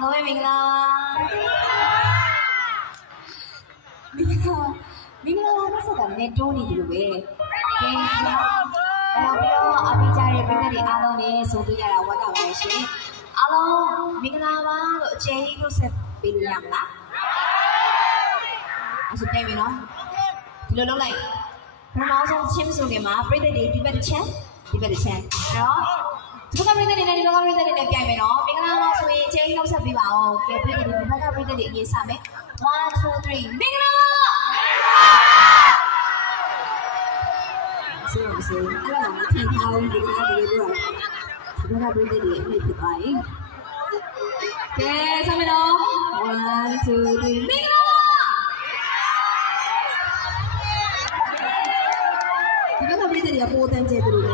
အားလုံးပဲမင်္ဂလာပါမင်္ဂလာပါဆက်တာနဲ့တိုးနေတယ်လို့ပဲကဲနောက်ပြီးတော့အပိကြတဲ့ပြည်သက်တွေအားလုံးနဲ့ဆိုပြရတာဝတ်တာပါရှင်အားလုံးမင်္ဂလာပါလို့အချိန်ကြီးလို့ဆက်ပေးလို့ရမလားအစတိုင်းပြီနော်ဒီလိုလုပ်လိုက်ပထမဆုံးချင်းစုံတွေမှာပြည်သက်တွေဒီဘက်တစ်ချက်ဒီဘက်တစ်ချက်အဲ့တော့ဒီကပြည်သက်တွေနဲ့ဒီကပြည်သက်တွေနဲ့ပြိုင်မယ်နော်မင်္ဂလာပါဆိုရင်အချိန်ကြီးလို့ဆက်ပေးပါဦးကဲပြည်သက်တွေဒီဘက်ကပြည်သက်တွေအရင်စမယ်1 2 3မင်္ဂလာပါဆိုတော့အဲ့ဒါကထင်ထားအောင်ဒီကားတွေပြောတာဒီကပြည်သက်တွေအမိဖြစ်သွားရင်ကဲဆက်မယ်နော်1 2 3မင်္ဂလာဒီကပြည်သက်တွေကပိုတန်းကျဲသူတွေ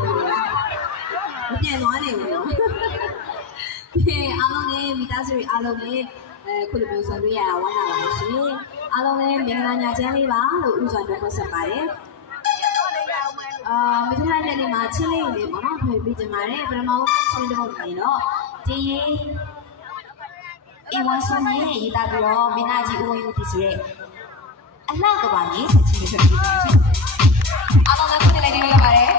မပြန်သွားနိုင်ဘူးနော်ကဲအားလုံးနဲ့မိသားစုတွေအားလုံးနဲ့ခုလိုမျိုးဆောင်တွေ့ရတာဝမ်းသာပါရှင်အားလုံးလည်းမင်္ဂလာညချမ်းလေးပါလို့ဥစွာပြောဆက်ပါတယ်မိသားစုတွေမှာချင်းလေးတွေပေါ့နော်တွေ့ပြီးကြပါတယ်ပထမဆုံးချင်းတစ်ခုနေတော့ဒီအဝါဆုံးရဲ့ရေးသားပြီးတော့မင်းသားကြီးဦးဝင်းဦးတည်ဆိုတဲ့အလှကပါနေဆက်ချင်းတွေဖြစ်ပြီးရှင်အားလုံးလည်းခုနေလိုက်နေရပါတယ်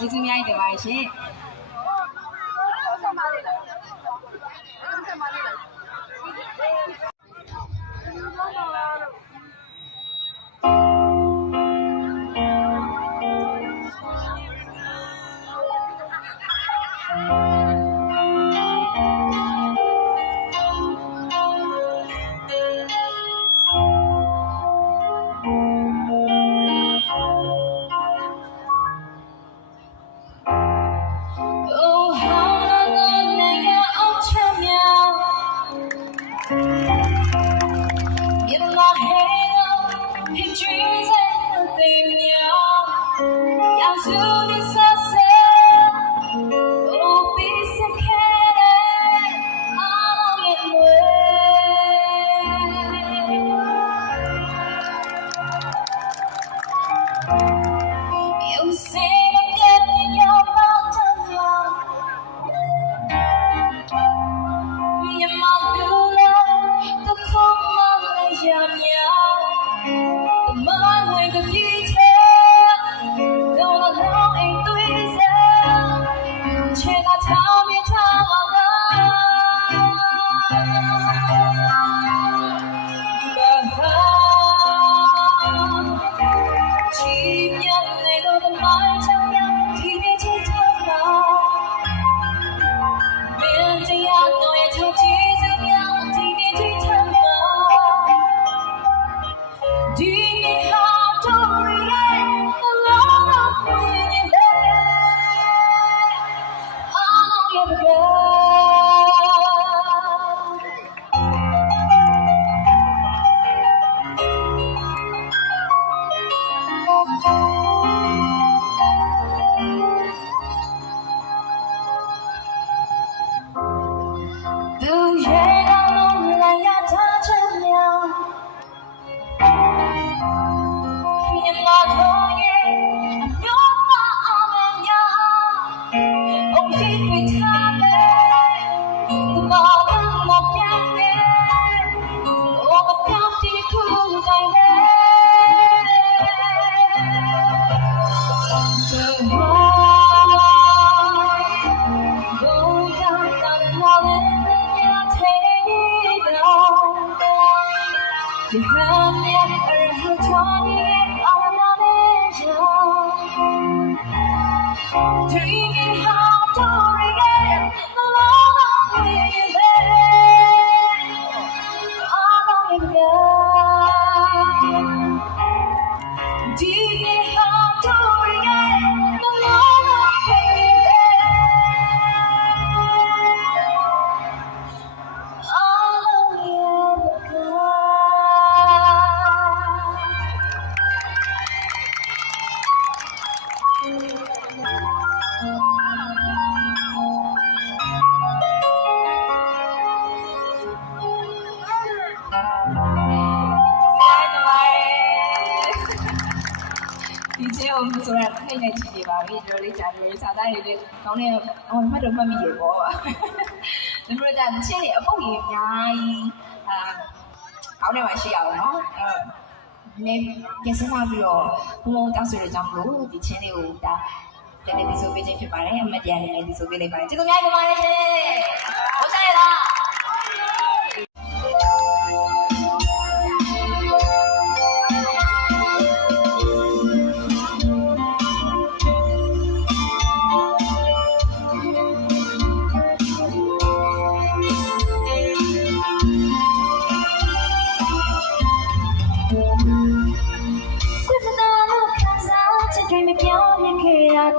ကျေးဇူးများတင်ပါတယ်ရှင် You say I'm getting your mouth your mouth the come on yum the mind with the detail don't allow it to easy check out how me time You have never had twenty on a dreaming how to regain the love we live all over again. Dreaming how to regain the love we live all over again. ဒီချင်းကိုဆိုရဖိတ်နေကြည့်နေပါပြီတို့လေးကြာလေးစာသားတွေလေးကောင်းနေမှတ်တော့မှတ်မိရေပေါ့ဒီလိုကြာချင်းလေးအပုတ်ကြီးအများကြီးကောင်းနေမှရှိရအောင်နော်နည်းပြင်ဆင်ထားပြီးတော့ဘုံတောက်ဆွေတွေကြောင့်မလို့ဒီချင်းလေးကိုဒါတနေ့ဒီဆိုပေးခြင်းဖြစ်ပါတယ်အမတ်တရားနဲ့ဒီဆိုပေးလိုက်ပါတယ်ကျေးဇူးများတင်ပါတယ်ရှင်ဟုတ်ကြရလား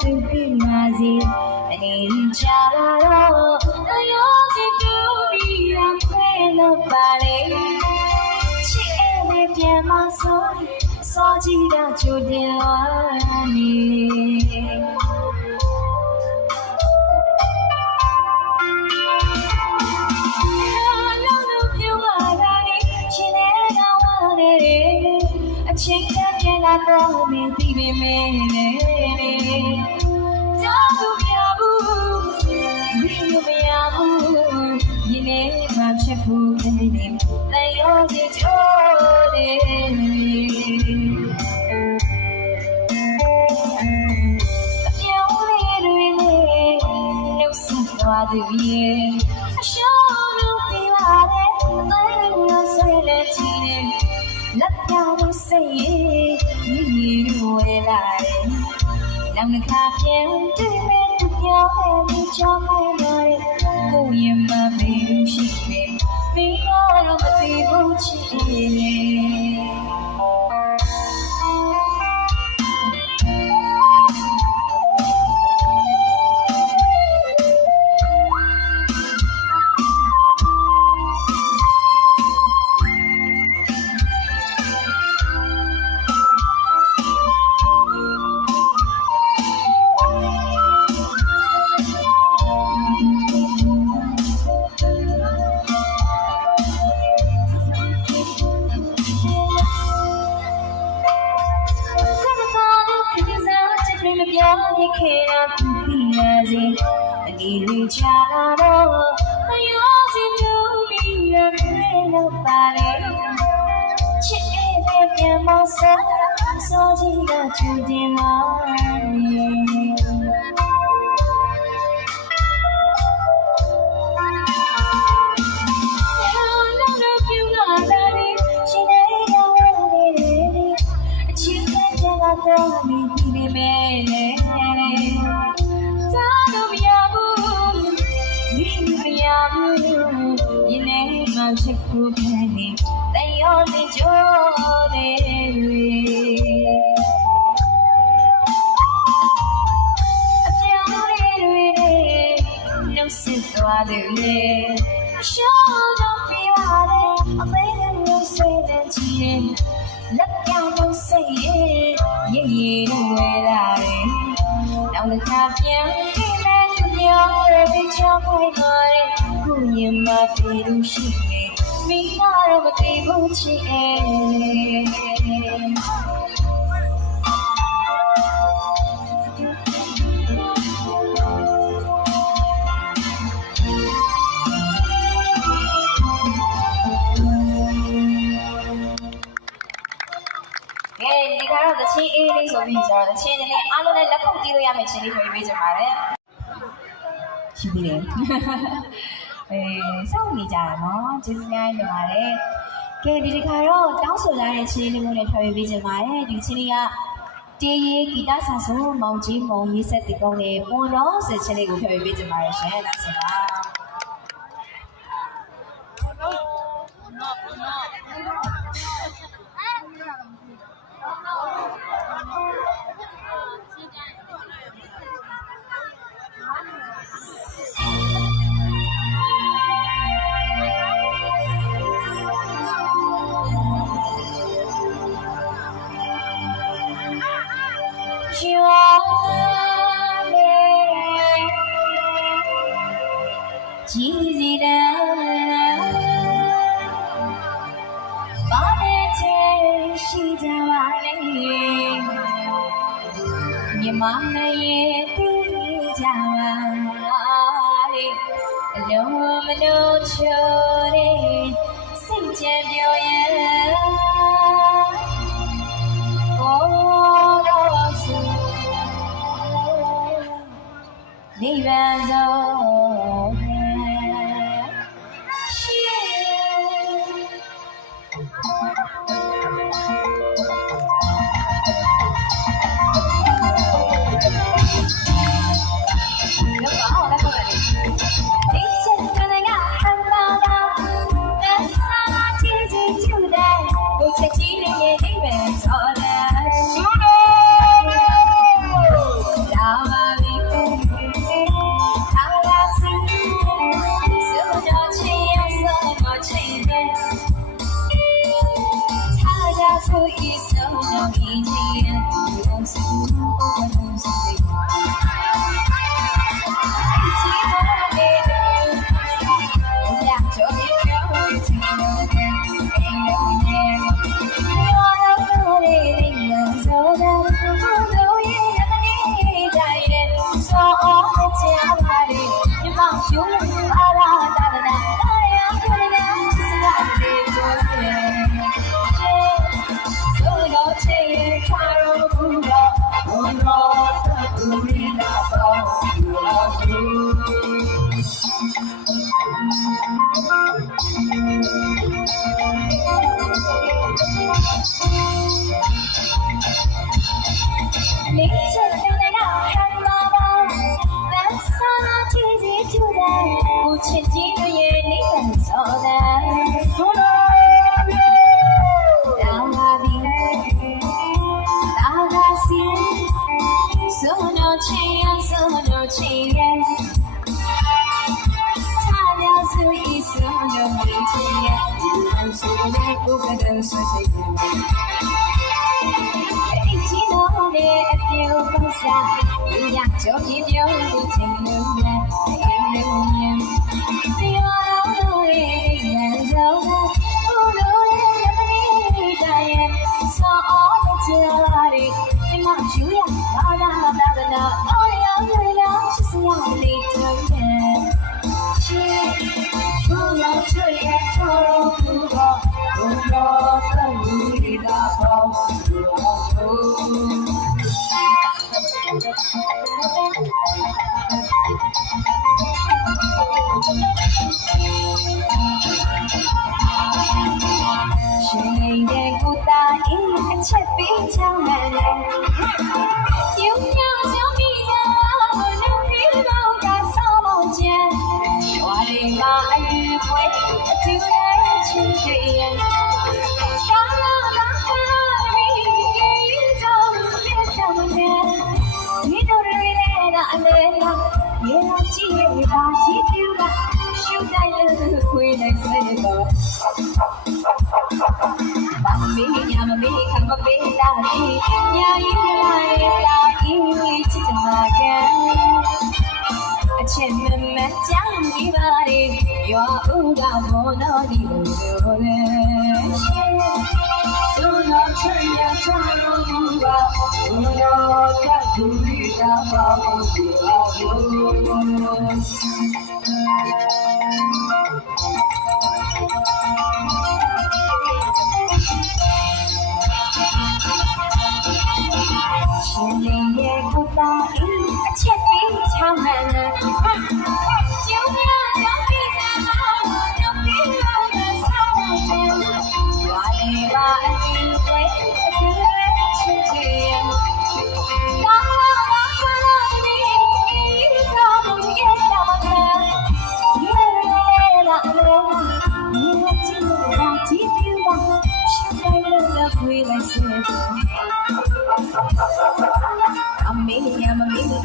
တူပြီးပါစေအနေချလာတော့အယောစီတူပြီးရခွဲလို့ပါလေချစ်ရဲ့ပြန်မစောကြည့်တာချူတင်ဝါနေအချိန်တည်းပြန်လာတော့မင်းသိပေမဲ့ကြောက်လို့မရဘူးဒီလိုမရဘူးဒီနေ့မှဖြစ်ဖို့နေတယ်တန်ရောစီချိုးတယ်အပြောင်းလဲတွေနဲ့နှုတ်ဆက်သွားသူရဲ့အရှုံးလို့ပြလာတဲ့အတိုင်းလို့ဆွေးလက်ချီတယ်လက်ပြလို့စိတ်ရည်ညီလို့ဝဲလာတယ်နောက်တစ်ခါပြန်တွေ့မယ်သူပြောတဲ့ကြောင်းနဲ့ကိုရင်မမေးလို့ရှိတယ်မင်းကတော့မသိဘူးချစ်နေ ခဲ့တာသူသိရစေအနေလေးချလာတော့မယောစီတူပြီးရခဲ့လို့ပါလေချစ်တဲ့ပြန်မစားစောကြီးကချူတင်လာတော့မင်းဒီမဲသာတော့မရဘူးဒီမရဘူးယနေ့မှဖြစ်ဖို့ခံနေတယောစီကြိုးသေးအပြောင်းတွေနှုတ်ဆက်သွားတယ်ရှောင်းတော့ပြပါလေအမေတို့စိတ်နဲ့ကြည့်လက်ပြောင်းလို့စိတ်ရဲ့ရေဝဲလာတယ်တောင်းတခါပြန်ကြည့်မယ်သူပြောတဲ့ချောင်းခွေပေါ်တဲ့ခုရင်မပြေလို့ရှိနေမိကတော့မပြေဘူးချစ်ဒီကတော့တချင်းအေးလေးဆိုပြီးဆိုတော့တချင်းတွေလည်းအားလုံးလည်းလက်ခုပ်တီးလို့ရမယ့်ချင်းလေးဖြေပေးကြပါတယ်ရှိသေးတယ်စောင့်နေကြတာနော်ကျေးဇူးများတင်ပါတယ်ကဲဒီခါတော့တောင်းဆိုလာတဲ့ချင်းလေးမျိုးနဲ့ဖြေပေးကြပါတယ်ဒီချင်းလေးကတေးရေးဂီတဆာဆိုမောင်ကြီးမုံရေးဆက်တီကုန်းလေးပွန်တော့ဆက်ချင်းလေးကိုဖြေပေးကြပါတယ်ရှင်ဒါဆိုပါကြည်စီတဲ့ဘာနဲ့ချေရှိကြပါလေမြမမရဲ့သိကြပါလေအလုံးမလို့ချိုးတဲ့စိတ်ကြံပြောရဲ့နိဗ္ဗာန်ဆုံးYou 是要你的人。不要这样透露我，不要在努力的保护我。谁也不答应，却比较难忍。有条小米家，我能听到他骚梦间。我的马语会突然去对眼，刚刚打开你走别当面，你都是为了那了，别让记忆把记丢了，修在了回来谁个。Mami, mami, kamu beda ni, nyai lagi cincang. Cendem macam di bari, yo udah bono di ujung. Sudah ceria cara dua, udah kaduri dapat dua. 心里也不答应，却比较难忍。就让小比赛，我就比我的少年。我的把机会突然去接，当我看到你怎么也要的，别让你我记得记住吧，是快乐的回来时。Mami,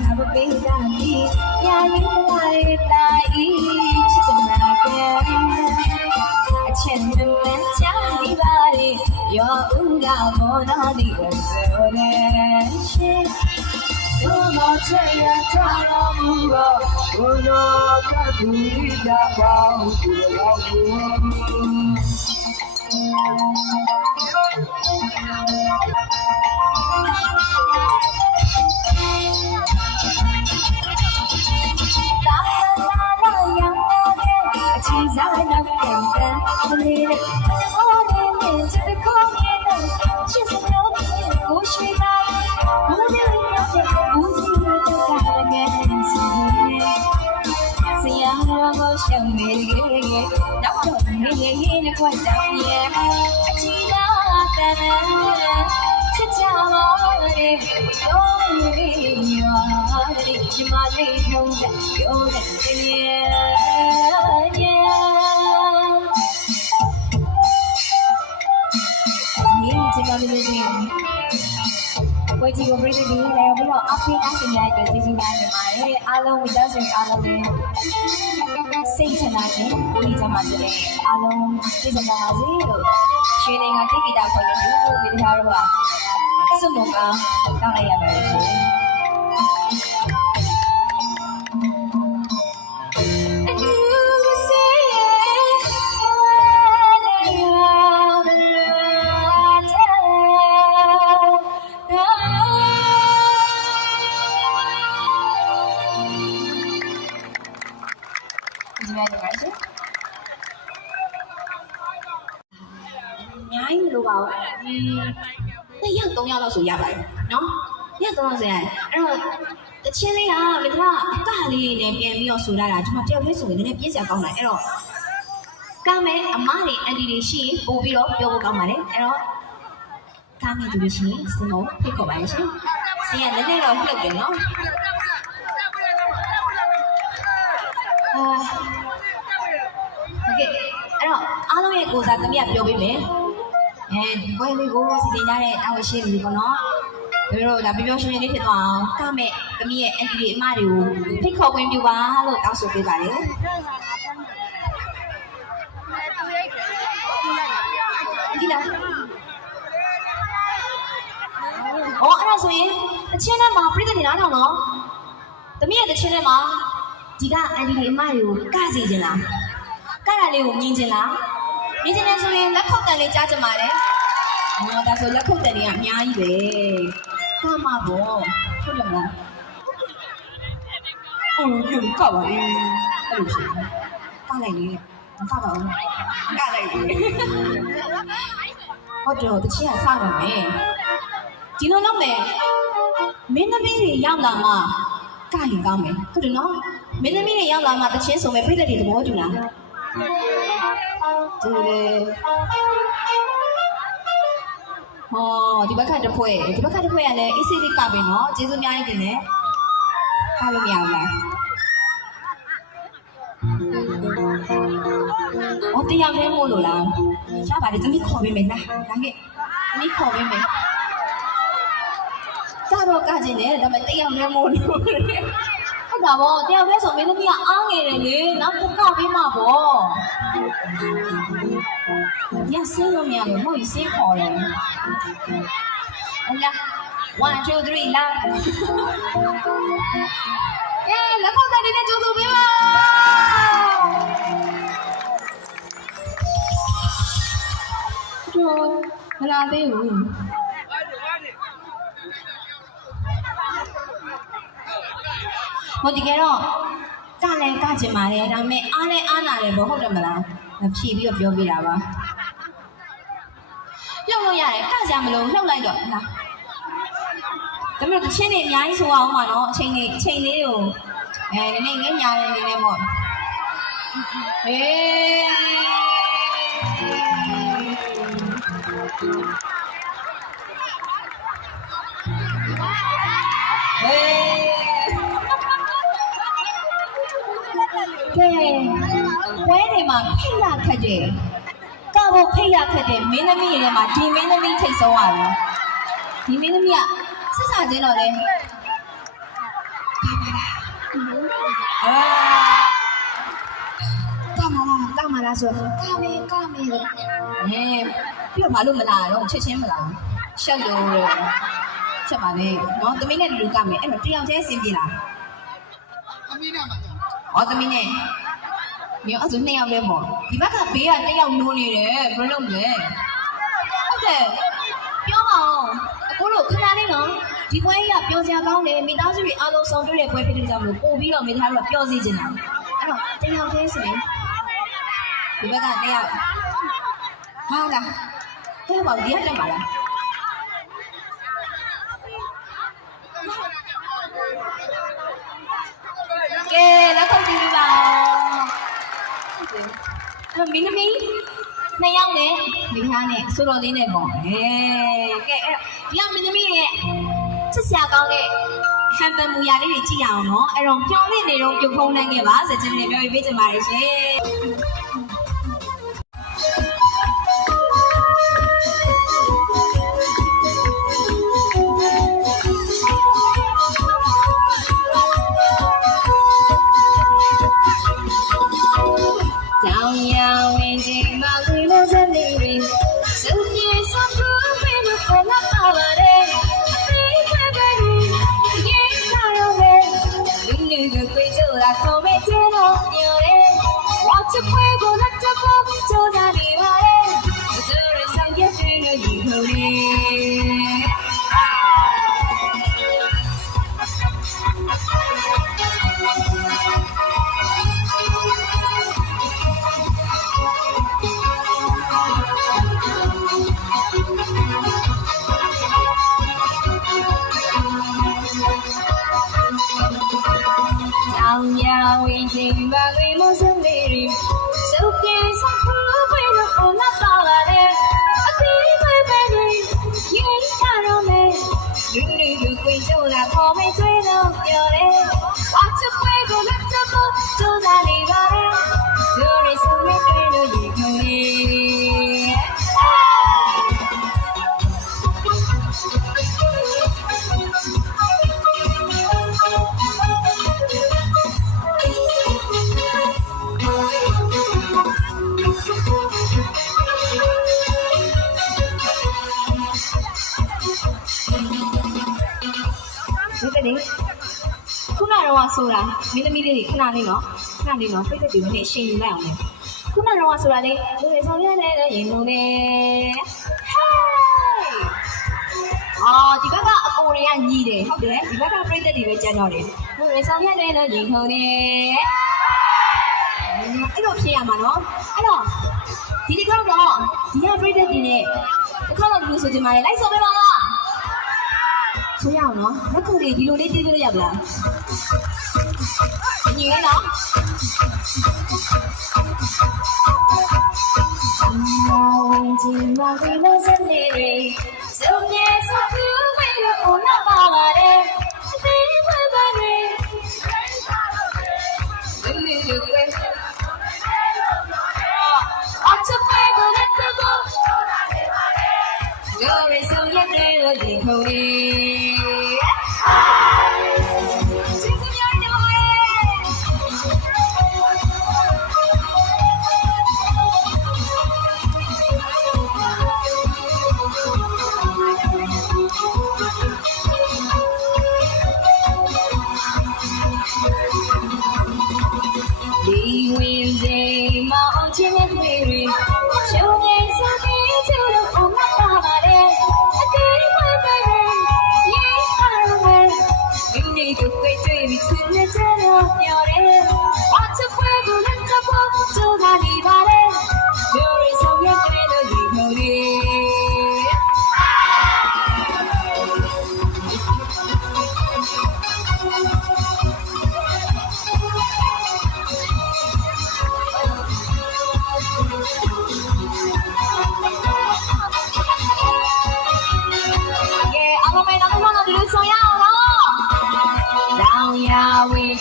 kamu beda ni, nyai lagi cincang. Cendem macam di bari, yo udah bono di ujung. Semua ceria cara dua, udah kaduri dapat dua. Quay chị có break đi leo với lo update đã sinh lại từ sinh ra để mà alo mình đã dừng alo lên sinh chân là gì đi cho mà gì alo đi chân là gì rồi chuyện này ngay cái đạo thôi là đúng rồi đi theo rồi à số một à đang này là vậy nhái luôn vào cái gì cũng nhau là số giá vậy nó nhất cũng là gì rồi trên này à mình thấy cái hàng này này biển biển số ra là chúng ta treo hết số này biển sẽ còn lại rồi cái mấy anh má này anh đi xí bố bị đó bố còn mà đấy rồi cái mấy đi xí xin lỗi thì có bạn xí xin anh đến đây rồi không được tiền nó ok rồi alo em cô ra tấm đẹp biểu bị mẹ quay với cô xin ra đây tao xin gì con nó rồi đã biểu xin đi thiệt vào ca mẹ tấm mẹ anh đi mai đều thích không em biểu ba rồi tao số cái bài đấy đi đâu anh nói gì trên này mà bây giờ thì nói nào nó tấm mẹ từ trên này mà chỉ cả anh đi mai đều ca gì vậy nào cái là điều nhìn trên lá nhìn trên số em lắc khóc tại này cha cho mà đấy ta số lắc khóc tại này nhai về cơ mà bố không được là ယူကပါလေအဲ့လိုဖြစ်ကလိုက်လေမကပါဘူးကလိုက်လေဟုတ်တယ်တချင်ကစတော့မယ်ဒီလိုလုပ်မယ်မင်းသမီးတွေရောက်လာမှကရင်ကောင်းမယ်ဟုတ်တယ်နော်မင်းသမီးတွေရောက်လာမှတချင်ဆိုမယ်ပြည့်တဲ့တွေသဘောတူလားတူတယ်ဟောဒီဘက်ကတစ်ဖွဲ့ကလည်း easy လေးကပဲနော်ကျေးဇူးအများကြီးတင်တယ်ခါလို့မရဘူးလားဟောတရားမဲမို့လို့လားရပါတယ်သမီးခေါ်ပေးမယ်လားဒါကသမီးခေါ်ပေးမယ်ကတော့ကကျင်တယ်ဒါပေမဲ့တရားမဲမို့လို့ဟုတ်တာဗောတရားမဲဆိုမင်းသမီးကအားငယ်တယ်လေနောက်တစ်ကောက်ပေးမှာဗောညစင်းလို့မရလို့မဟုတ်ရင်စင်းခေါ်တယ်ဟုတ်လား1 2 3လာလက်ကောက်တဲ့နဲ့ကျိုးသူပေးပါတို့မလာသေးဘူးဟိုတကယ်တော့ကလည်းကချင်ပါတယ်ဒါပေမဲ့အားလည်းအားနာတယ်ဘောဟုတ်တယ်မလားဖြည့်ပြီးတော့ပြောပြတာပါလှုပ်လို့ရတယ်ကကြမလို့လှုပ်လိုက်တော့လားဒါပေမဲ့တချင်းတွေအများကြီးဆိုအောင်ပါနော်အချိန်လေးကိုနည်းနည်းငဲ့ညာတဲ့အနေနဲ့ပေါ့ဟေးကဲဘဲနေမှာဖိရခက်တယ်ကောက်ဖို့ဖိရခက်တယ်မင်းသမီးတွေထဲမှာဒီမင်းသမီးထိတ်ဆုံးရတယ်ဒီမင်းသမီးကဆက်စားခြင်းတော့လေကောက်မလားဆိုကောက်မယ်ပြီးတော့ဘာလို့မလာတော့ချက်ချင်းမလာရှက်လို့ချက်ပါလေနော်သမီးနဲ့လူကမယ်အဲ့တော့တယောက်တည်းအဆင်ပြေလားသမီးနဲ့မှာသမီးနဲ့ညအဲ့ဆို2ယောက်လဲပေါ့ဒီဘက်ကဘေးက1ယောက်နိုးနေတယ်ဘယ်လိုလုပ်လဲဟုတ်တယ်ပြောပါဦးအခုလို့ခဏလေးနော်ဒီပွဲကြီးကပျော်စရာကောင်းတယ်မိသားစုတွေအားလုံးဆောင်တွေ့တဲ့ပွဲဖြစ်တဲ့ကြောင့်မလို့ပို့ပြီးတော့မိသားစုကပျော်စီခြင်းတာအဲ့တော့1ယောက်တည်းဆိုရင်ဒီဘက်က1ယောက်ဟာလားတဲ့ပါဒီကတက်ပါလားကဲလက်ခုပ်တီးပါမင်းသမီး2ယောက်နဲ့မိသားနဲ့ဆိုတော်လေးနဲ့ပေါ့ကဲအဲ့ဒီကမင်းသမီးရဲ့ချစ်စရာကောင်းတဲ့ဟန်ပန်မူရာလေးတွေကြည့်ရအောင်နော်အဲ့တော့ပြောင်းနေနေတော့ပြုတ်ဖုံးနိုင်ခဲ့ပါစကြင်လေးပြောပြပေးချင်ပါတယ်ရှင်ခုနတော့ဆိုတာမင်းသမီးလေးတွေခဏလေးနော်ဖိတ်တဲ့ဒီလိုနဲ့ရှင်းယူလိုက်အောင်လေခုနတော့ဆိုတာလေလူတွေဆောင်ရတဲ့ရင်ကုန်နေဟေးဒီဘက်ကအကိုတွေက ညီတယ်ဟုတ်တယ်ဒီဘက်ကပြိသက်တွေပဲကြံတော့တယ်ဟိုရဆောင်ရက်တွေတော့ညီခုံနေအဲ့လိုဖြစ်ရမှာနော်အဲ့တော့ဒီတစ်ခေါက်တော့ဒီကပြိသက်တွေနဲ့တစ်ခေါက်တော့ဒီလိုဆိုချင်ပါလေလိုက်ဆိုပေးပါလားဆိုရအောင်နော်လက်ခုပ်တွေဒီလိုလေးတီးလို့ရပါလားညီရနော်ဝင်ကြီးမဝေးလို့စနေစုံနေစုပ်ပြီးဝေးလို့နာပါပါတယ်ဒီဘက်ကနေဒီလိုကွယ်အချပ်ပဲကိုလက်တော့ကိုရီဆုံးရဲ့လို့ဒီခုံး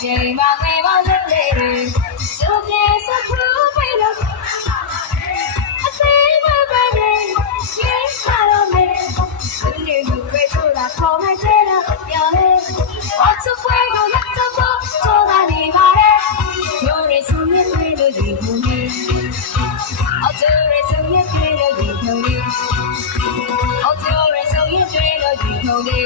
ချိန်မှာငယ်ပါစတဲ့စုပ်ပြေစဖူးပြေလို့အသေးမပဲရေချလို့မယ်ဒီလိုပဲဆိုတာခေါ်လိုက်တဲ့တော့ပြောလေ What's the way go let the go ဆိုတာနေပါလေရိုးရည်ဆုံးရဲ့ပြေလို့ဒီခုနေအော်ရိုးရည်ဆုံးရဲ့ပြေလို့ဒီခုနေအော်ရိုးရည်ဆုံးရဲ့ပြေလို့ဒီခုနေ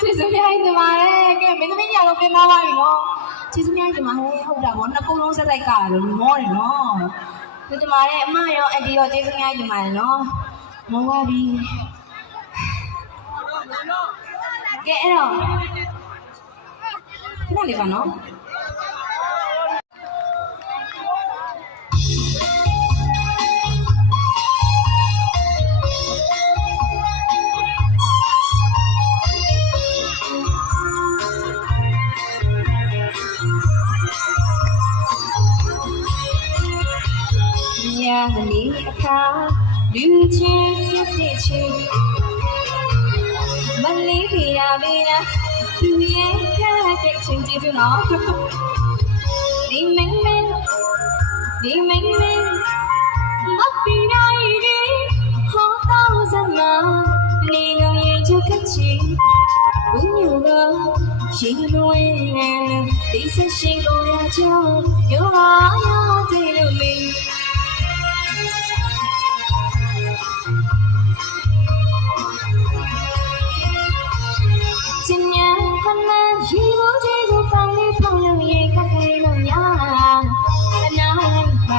ကျေးဇူးများတင်ပါတယ်ကဲမင်းသမီးညာတော့ပြင်ပါပါပြီနော်ကျေးဇူးများတင်ပါတယ်ဟုတ်တာပေါ့နှစ်ပုံလုံးဆက်လိုက်ကလို့မောတယ်နော်ဒီတင်ပါတယ်အမရောအန်တီရောကျေးဇူးများတင်ပါတယ်နော်မောပါပြီကဲအဲ့တော့ခဏလေးပါနော်你看，绿天的情，万里比呀比呀，你也看得清记住了。你明明，不必爱你，好到什么？你我也就客气，不有了，心不为难，第三心过呀就有了要对了命。今年他们一路几路帮你朋友也看开了呀，那白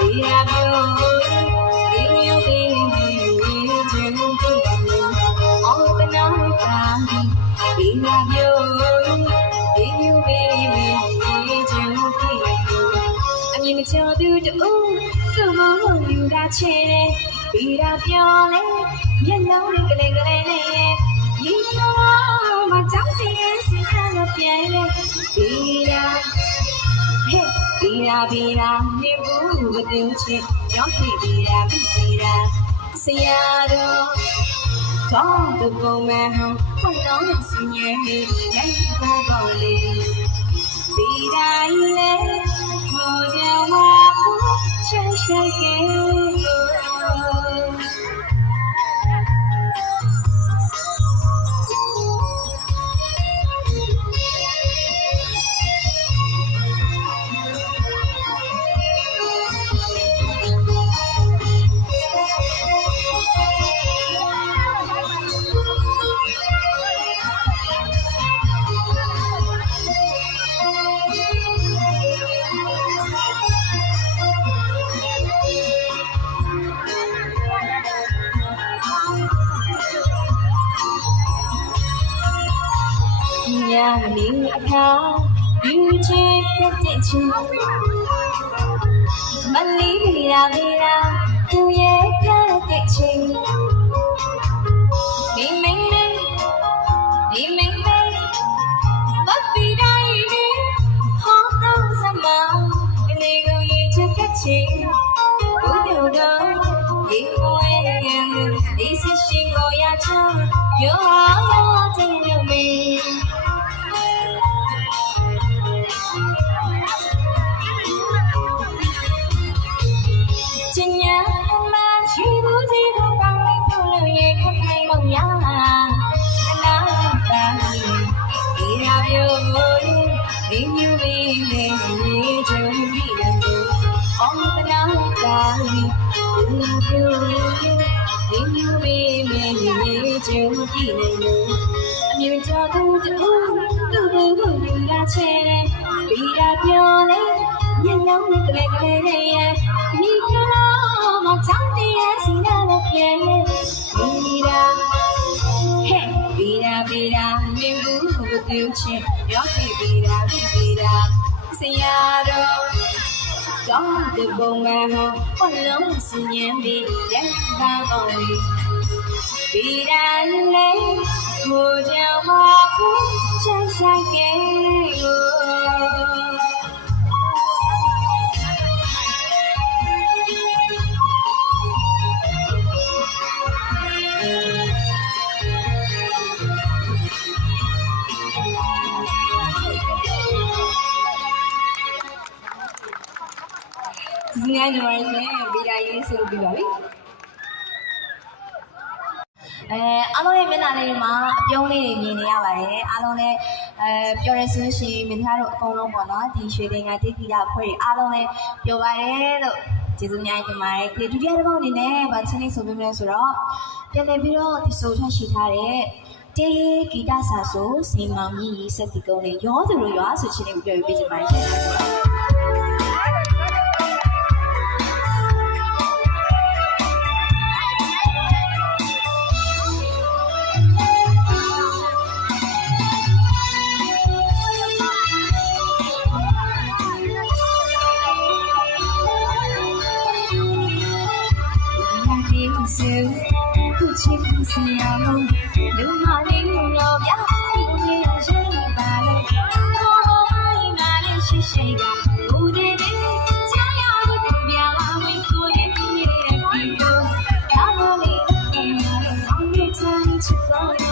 比呀比，比有比真不了，我的那白比呀比，比有比真不了，你们瞧ดูดูก็มองอยู่ได้เช่比呀比嘞，也老那个嘞。一路嘛，长得也是看了别人，比呀，嘿，比呀，你不丢弃，要嘿比呀，谁呀都找得不满好，我老是心眼里眼不够里，比呀嘞，我叫我不全是给我。มีอาอยู่เจ็บเป็นเจ็บมันลีลาดูเย่แค่เจ็บชิงนี่ไม่บัดปีได้ดีห้องต้องสมองนี่ก็ยิ่งจะแค่ชิงกูเดียวดายยิ่งกูเองนี่สิชิงก็อยากจะอยู่ห้องที่เดียวมีฉันอยากทำมาชีวิตที่เขาฟังไม่พูดเลยยังคนไทยมองยากน้ำตาอีราบิโอยิ่งอยู่ไม่ได้เจอที่เดิมออกมาหน้าตาอีราบิโอยิ่งอยู่ไม่ได้เจอที่เดิมအမြင်တော်သူတူသူ့ဘုံကိုလာချဲပြီးတာပြောလေညလုံးနဲ့ကလေးနဲ့ရဲ့ဒီကလာမချမ်းတည်းစီနာလို့ပြေပြီးတာဟဲ့ပြီးတာမင်းဘူးဘုသူချင်းရောက်ပြီးတာဆရာတော်ကြောင်းတဲ့ဘုံမှာဟောလုံးစဉ္ဉ္ပြီးလက်ကားပေါ်ပြီးတာလေကိုကြောင့်မဘူးဆိုင်ကဲကိုဒီနေ့တော့ဗီဒီယိုဆိုပြီးပါပြီအားလုံးရဲ့မျက်နှာလေးမှာအပြုံးလေးတွေမြင်နေရပါတယ်အားလုံးလည်းပြောရဆိုရှင်မင်းသားတို့အကုန်လုံးပေါ့နော်ဒီရွှေတင်ကတိတိကျဖွဲ့တွေအားလုံးလည်းပြောပါတယ်လို့ကျေးဇူးများတင်ပါတယ်ဒီဒုတိယတစ်ပုတ်အနေနဲ့ဗာချင်းလေးဆိုပေးမယ်ဆိုတော့ပြန်လည်ပြီးတော့ဒီဆိုထွက်ရှိထားတဲ့တေးဂီတစာဆိုစိန်မောင်ကြီးစက်တီကုန်းလေးရောသူတို့ရွာဆိုချင်းလေးပြောပြပေးချင်ပါတယ်ရှင်ခုချင်းစီအောင်လူမလေးရောပြပြင်းနေရှိပါလေဘောအိုင်းနာလေးရှိရှိကဦးတဲ့ကြားရတဲ့ပြာဝင်းကိုရဲ့ရဲ့ပြီးတော့ဒါလို့လေးခင်ဗျာအောင်ရချင်ချစ်တော့ရ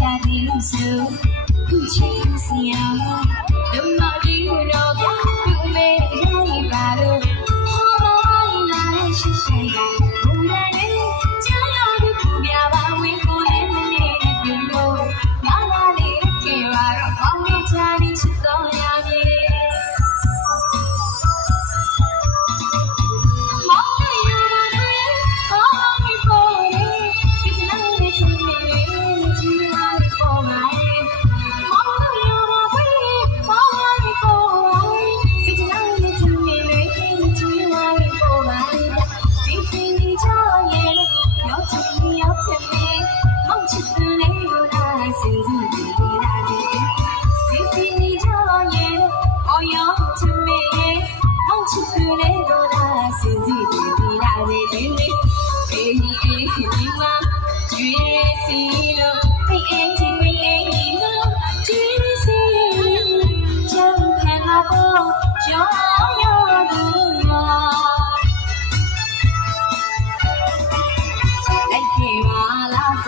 ရာဒီစုခုချင်းစီအောင်လူမလေးရောပြပြင်းနေရှိပါလို့ရှိရှိကဘုရားရဲ့ကြားရတဲ့ပြာပါဝင်ကိုလည်းမနေပြုလို့လာလာလေးခေပါတော့ကောင်းတဲ့ချာနေချစ်တော်ရမည်မောင်ရရတဲ့ဘောင်းကိုပေါ်နေဒီနာနဲ့ချင်နေချီလာပေါ်ပါရဲ့မောင်ရရတဲ့ဘောင်းကိုပေါ်ဒီနာနဲ့ချင်နေချီလာပေါ်ပါ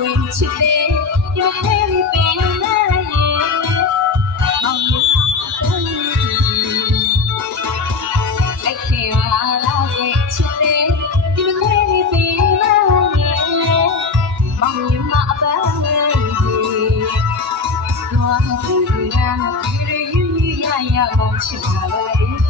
ရဲ့ချစ်တယ်ရုပ်ထဲလေးပင်လာရဲ့မောင်ရလိုက်ခဲ့ပါလားရဲ့ချစ်တယ်ဒီမခွဲလေးပင်လာရဲ့မောင်ရမအပန်းလေးတော့သူကဒီရရမောင်ချစ်ပါလေ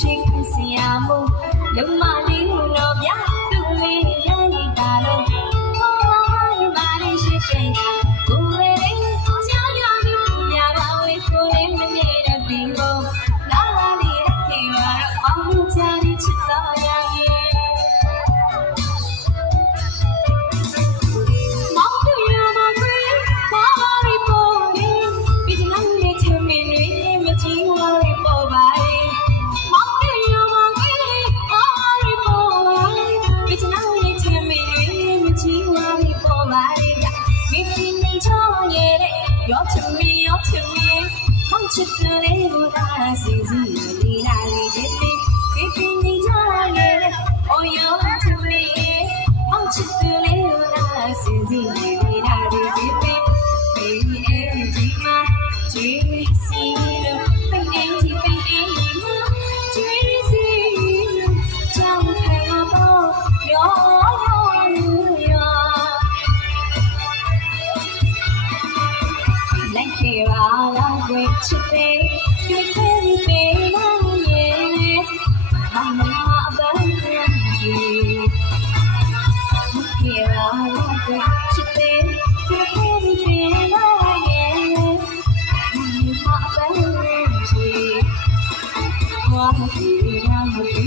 ချစ်ခစရာမို့လုံမလေးတော့ဗျာသူလေးရည်တာလို့ဘာမှမရှိရှိတာကိုယ်လေးကြောင်ရလို့ရပါဝေးကိုလေးမမြဲတဲ့ပြီးတော့လာလာလေးရခဲ့ပါတော့အောင်လို့ချာချစ်တော်ရရဲ့ချစ်တယ်လေဘာသာစီစီလေးလာလေးတဲ့ဒီပင်ကြီးကြရဲ့ Oh you to me မောင်ချစ်တယ်လေဘာသာစီစီလေးလာလေးတဲ့ဒီဒီမှာဂျီစီလို့ပင်ကြီးမှာဂျီစီကြောင်ထိုင်တော့ရောလိုက်ခဲ့ပါလားဝေးချစ်တယ်ဒီခေတ်လေးလာရဲ့အမအပန်းကြီးမခေရာဝေးချစ်တယ်ဒီခေတ်လေးလာရဲ့အမအပန်းကြီးဝါမပြေရာမပြေ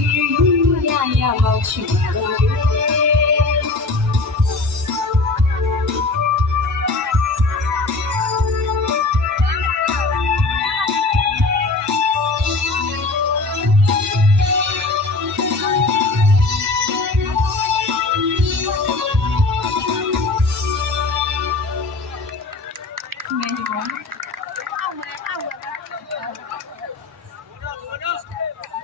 ရရမောက်ချင်တယ်